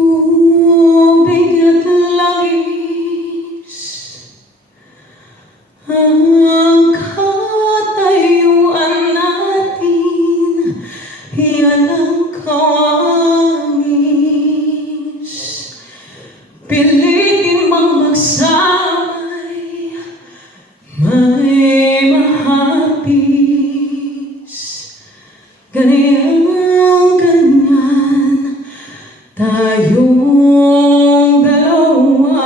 Tubig at langis ang katayuan natin, yan ang kawangis. Pilitin mang magsamay, may mahapis. Ganyan tayong dalawa.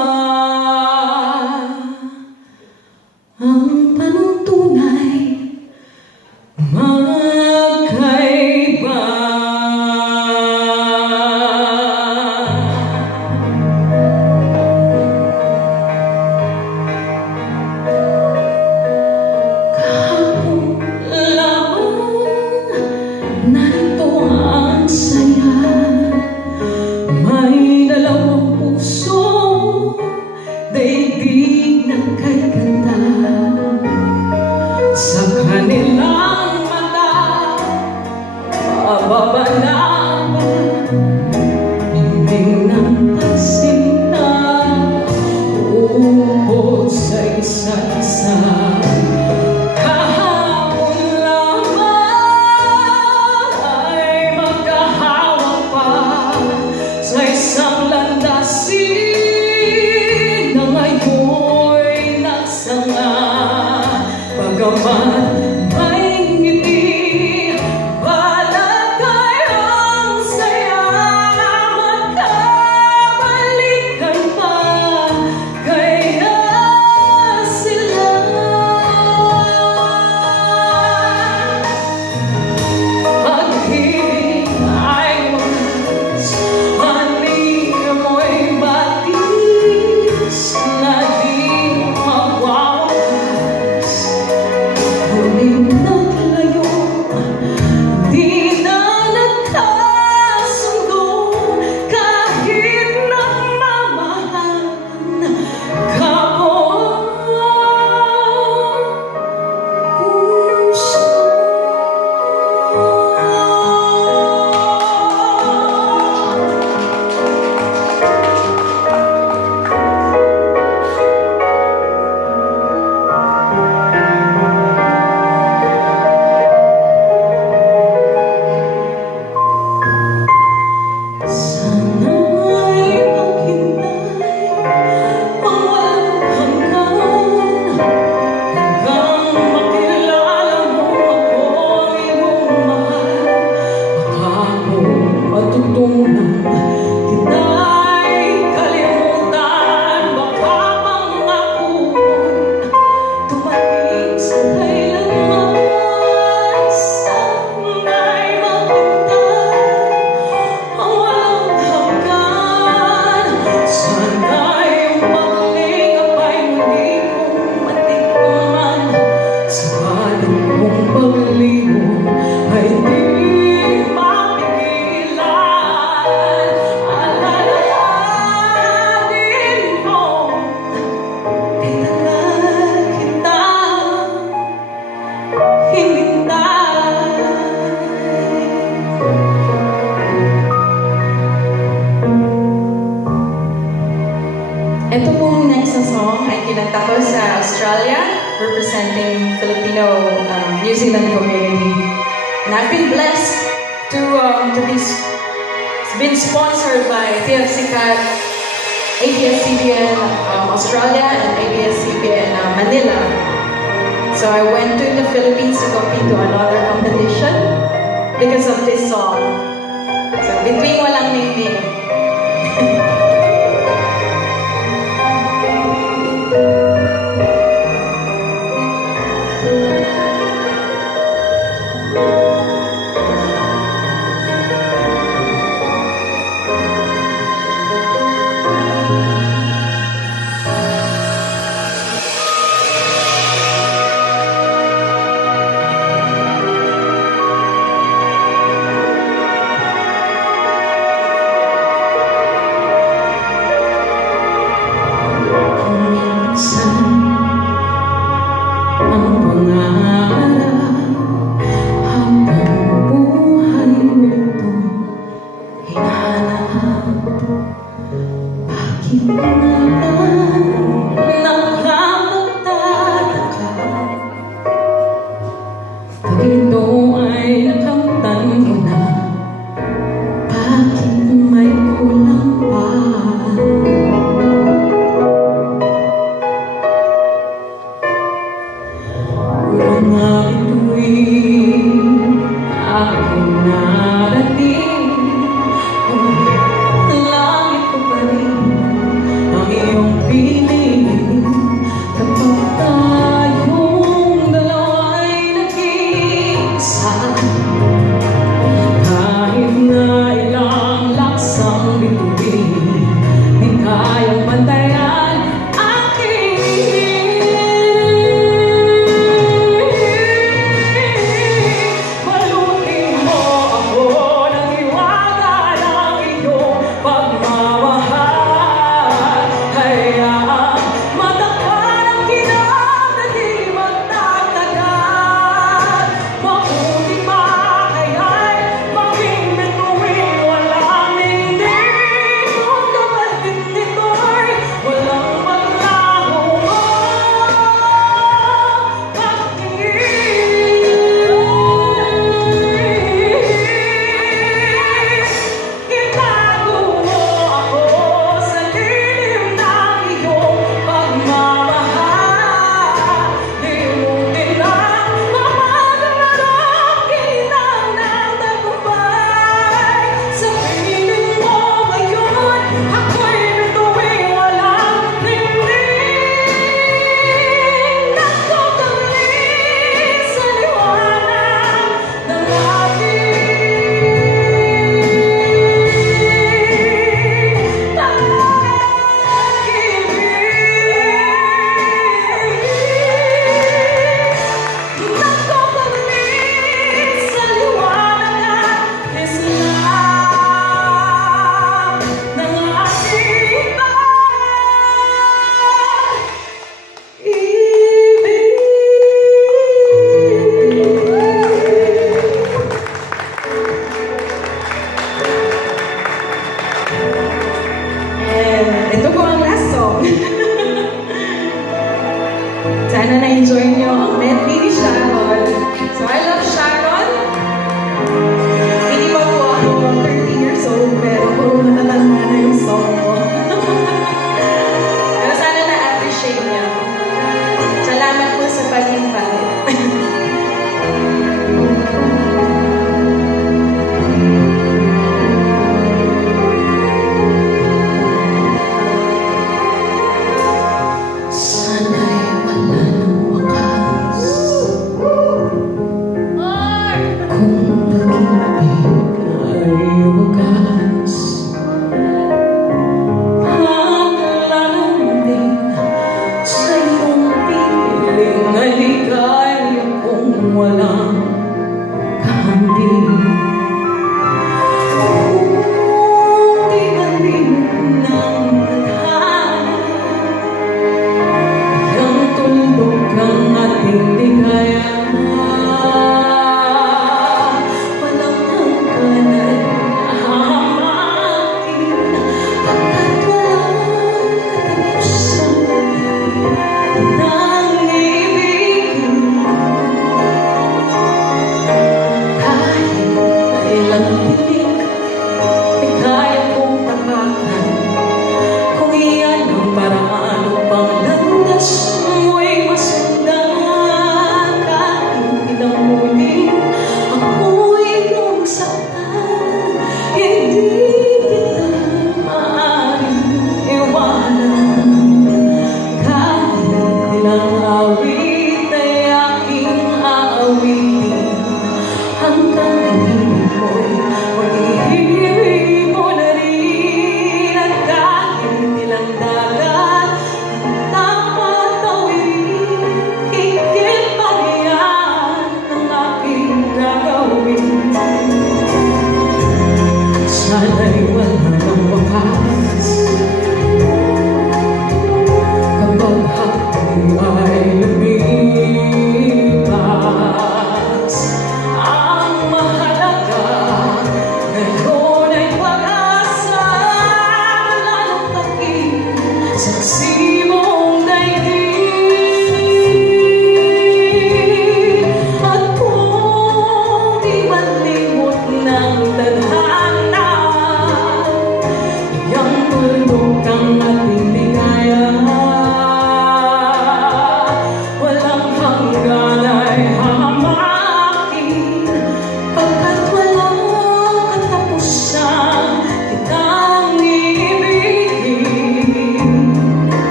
Ang panuntunay magkaiba. Kahapon lamang narito ang saya. May dalawang puso, daigdig na kay ganda. Sa kanilang mata, mababa na hindi ng pasinta, upo sa isa't isa. Kahapon lamang ay magkahawak pa sa isang landasin na ngayon'y nagsanga. Bagamat may ngiti, balagay ang saya. Magkabalikan pa kaya sila. Pag-ibig ay wakas, mali mo'y batis na di magwawakas. Huling naglayo, di na nagkasundo, kahit nagmamahalan ka mo puso. Sana'y maghintay ang walang hanggan, hanggang makilala mo ako'y iyong mahal. Baka ako matutunan kita'y kalimutan, baka pangako'y tumating sa kailanman. Sana'y maghintay ang walang hanggan, sana'y maglingap ay muli kong matikman. Sa balong kong paglibo ay di mapigilan. Alalahanin mo, kailangan kitang hinintay. Ito pong next na song ay kinanta ko sa Australia, representing Filipino New Zealand community. And I've been blessed to be it's been sponsored by TFCCAT, ABS-CBN Australia, and ABS-CBN Manila. So I went to the Philippines to compete to another competition because of this song. So between walang ningning. Ang pangarap ay nakapagod